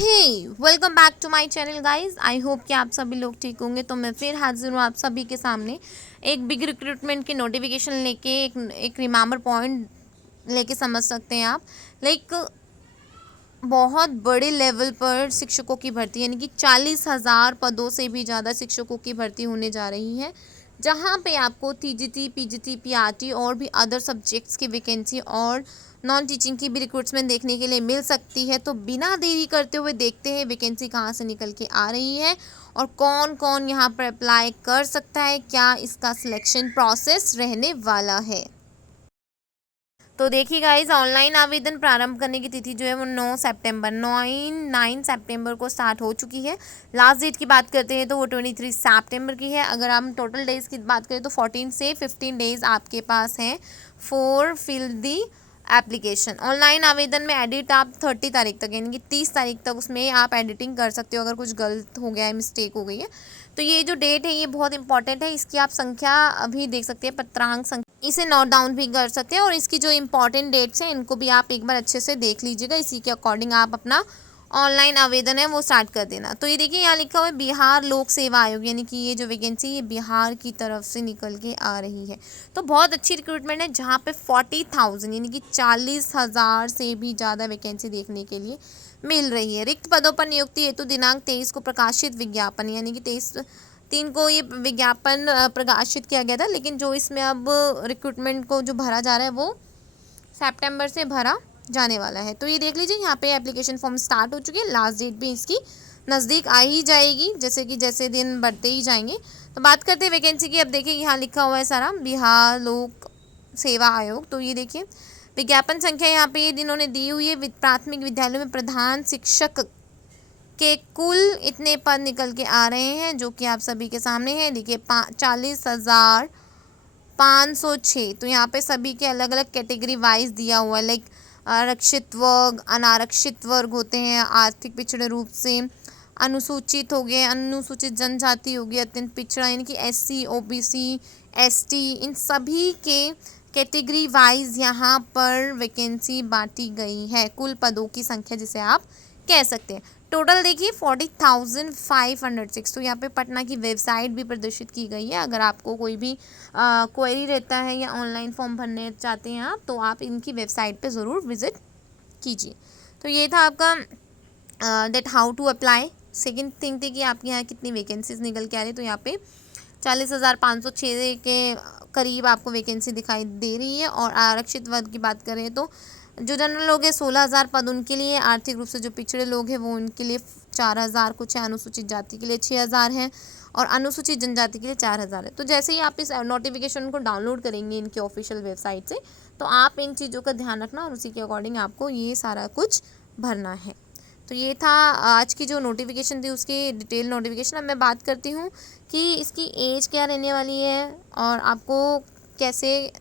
Hey welcome back to my channel guys. I hope कि आप सभी लोग ठीक होंगे। तो मैं फिर हाजिर हूँ आप सभी के सामने एक बिग रिक्रूटमेंट की नोटिफिकेशन लेके, एक रिमेंबर पॉइंट लेके समझ सकते हैं आप। बहुत बड़े लेवल पर शिक्षकों की भर्ती यानी कि 40,000 पदों से भी ज़्यादा शिक्षकों की भर्ती होने जा रही है, जहाँ पे आपको टीजीटी, पीजीटी, पीआरटी और भी अदर सब्जेक्ट्स की वैकेंसी और नॉन टीचिंग की भी रिक्रूटमेंट देखने के लिए मिल सकती है। तो बिना देरी करते हुए देखते हैं वैकेंसी कहाँ से निकल के आ रही है और कौन कौन यहाँ पर अप्लाई कर सकता है, क्या इसका सिलेक्शन प्रोसेस रहने वाला है। तो देखिए गाइज, ऑनलाइन आवेदन प्रारंभ करने की तिथि जो है वो 9 सितंबर को स्टार्ट हो चुकी है। लास्ट डेट की बात करते हैं तो वो 23 सितंबर की है। अगर हम टोटल डेज की बात करें तो 14 से 15 डेज आपके पास हैं for fill the application. Online आवेदन में एडिट आप 30 तारीख तक यानी कि 30 तारीख तक उसमें आप एडिटिंग कर सकते हो अगर कुछ गलत हो गया है, मिस्टेक हो गई है। तो ये जो डेट है ये बहुत इंपॉर्टेंट है। इसकी आप संख्या अभी देख सकते हैं, पत्रांक संख्या, इसे नोट डाउन भी कर सकते हैं। और इसकी जो इंपॉर्टेंट डेट्स हैं इनको भी आप एक बार अच्छे से देख लीजिएगा। इसी के अकॉर्डिंग आप अपना ऑनलाइन आवेदन है वो स्टार्ट कर देना। तो ये देखिए यहाँ लिखा हुआ है बिहार लोक सेवा आयोग, यानी कि ये जो वैकेंसी ये बिहार की तरफ से निकल के आ रही है। तो बहुत अच्छी रिक्रूटमेंट है जहाँ पे 40,000 यानी कि 40,000 से भी ज़्यादा वैकेंसी देखने के लिए मिल रही है। रिक्त पदों पर नियुक्ति हेतु दिनांक 23 को प्रकाशित विज्ञापन यानी कि 23/3 को ये विज्ञापन प्रकाशित किया गया था, लेकिन जो इसमें अब रिक्रूटमेंट को जो भरा जा रहा है वो सितंबर से भरा जाने वाला है। तो ये देख लीजिए यहाँ पे एप्लीकेशन फॉर्म स्टार्ट हो चुकी है। लास्ट डेट भी इसकी नज़दीक आ ही जाएगी, जैसे दिन बढ़ते ही जाएंगे। तो बात करते हैं वैकेंसी की। अब देखिए यहाँ लिखा हुआ है सारा बिहार लोक सेवा आयोग। तो ये देखिए विज्ञापन संख्या यहाँ पे इन्होंने दी हुई है। प्राथमिक विद्यालयों में प्रधान शिक्षक के कुल इतने पद निकल के आ रहे हैं जो कि आप सभी के सामने है। देखिए 40,506। तो यहाँ पे सभी के अलग अलग कैटेगरी वाइज दिया हुआ है, लाइक आरक्षित वर्ग, अनारक्षित वर्ग होते हैं, आर्थिक पिछड़े रूप से, अनुसूचित हो गए, अनुसूचित जनजाति हो गई, अत्यंत पिछड़ा यानी कि SC, OBC, ST, इन सभी के कैटेगरी वाइज यहाँ पर वैकेंसी बांटी गई है। कुल पदों की संख्या जिसे आप कह सकते हैं। टोटल देखिए 40,506। तो यहाँ पे पटना की वेबसाइट भी प्रदर्शित की गई है। अगर आपको कोई भी क्वेरी रहता है या ऑनलाइन फॉर्म भरने चाहते हैं आप, तो आप इनकी वेबसाइट पे ज़रूर विज़िट कीजिए। तो ये था आपका that how to apply. Second thing थी कि आपके यहाँ कितनी वैकेंसीज निकल के आ रही है। तो यहाँ पे 40,506 के करीब आपको वैकेंसी दिखाई दे रही है। और आरक्षित वर्ग की बात करें तो जो जनरल लोग हैं 16,000 पद उनके लिए, आर्थिक रूप से जो पिछड़े लोग हैं वो उनके लिए 4,000 कुछ है, अनुसूचित जाति के लिए 6,000 है और अनुसूचित जनजाति के लिए 4,000 है। तो जैसे ही आप इस नोटिफिकेशन को डाउनलोड करेंगे इनके ऑफिशियल वेबसाइट से, तो आप इन चीज़ों का ध्यान रखना और उसी के अकॉर्डिंग आपको ये सारा कुछ भरना है। तो ये था आज की जो नोटिफिकेशन थी उसकी डिटेल नोटिफिकेशन। अब मैं बात करती हूँ कि इसकी एज क्या रहने वाली है और आपको कैसे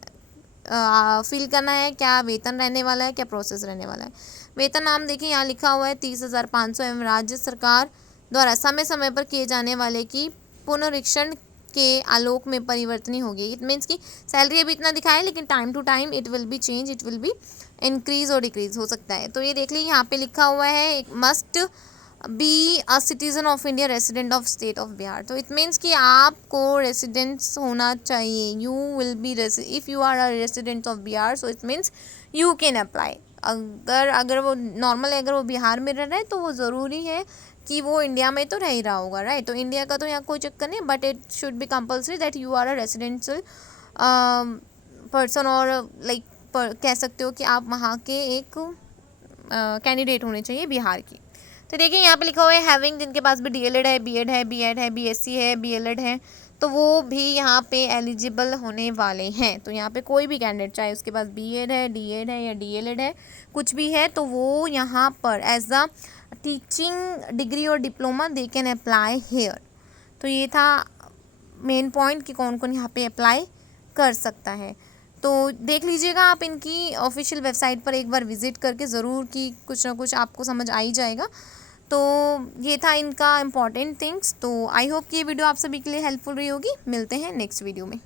फिल करना है, क्या वेतन रहने वाला है, क्या प्रोसेस रहने वाला है। वेतन नाम देखिए यहाँ लिखा हुआ है 30,500 एवं राज्य सरकार द्वारा समय समय पर किए जाने वाले की पुनरीक्षण के आलोक में परिवर्तनीय होगी। इट मीन्स कि सैलरी अभी इतना दिखाया है लेकिन time to time it will be change, it will be increase और डिक्रीज हो सकता है। तो ये देख लीजिए यहाँ पे लिखा हुआ है must be a citizen of India resident of state of Bihar. तो इट मीन्स कि आपको रेसिडेंट्स होना चाहिए। You will be if you are a resident of Bihar, so it means you can apply. अगर वो नॉर्मल अगर वो बिहार में रह रहे हैं तो वो ज़रूरी है कि वो इंडिया में तो रह ही रहा होगा, राइट। तो इंडिया का तो यहाँ कोई चक्कर नहीं, but it should be compulsory that you are a residential person और लाइक कह सकते हो कि आप वहाँ के एक कैंडिडेट होने चाहिए बिहार की। तो देखिए यहाँ पे लिखा हुआ है हैविंग, जिनके पास भी DLED है, B.Ed है, B.Ed है, BSc है, BLED है, तो वो भी यहाँ पे एलिजिबल होने वाले हैं। तो यहाँ पे कोई भी कैंडिडेट चाहे उसके पास B.Ed है, D.Ed है या DLED है, कुछ भी है, तो वो यहाँ पर एज अ टीचिंग डिग्री और diploma they can apply hair. तो ये था मेन पॉइंट कि कौन कौन यहाँ पे अप्लाई कर सकता है। तो देख लीजिएगा आप इनकी ऑफिशियल वेबसाइट पर एक बार विजिट करके ज़रूर, कि कुछ ना कुछ आपको समझ आ ही जाएगा। तो ये था इनका इम्पॉर्टेंट थिंग्स। तो आई होप कि ये वीडियो आप सभी के लिए हेल्पफुल रही होगी। मिलते हैं नेक्स्ट वीडियो में।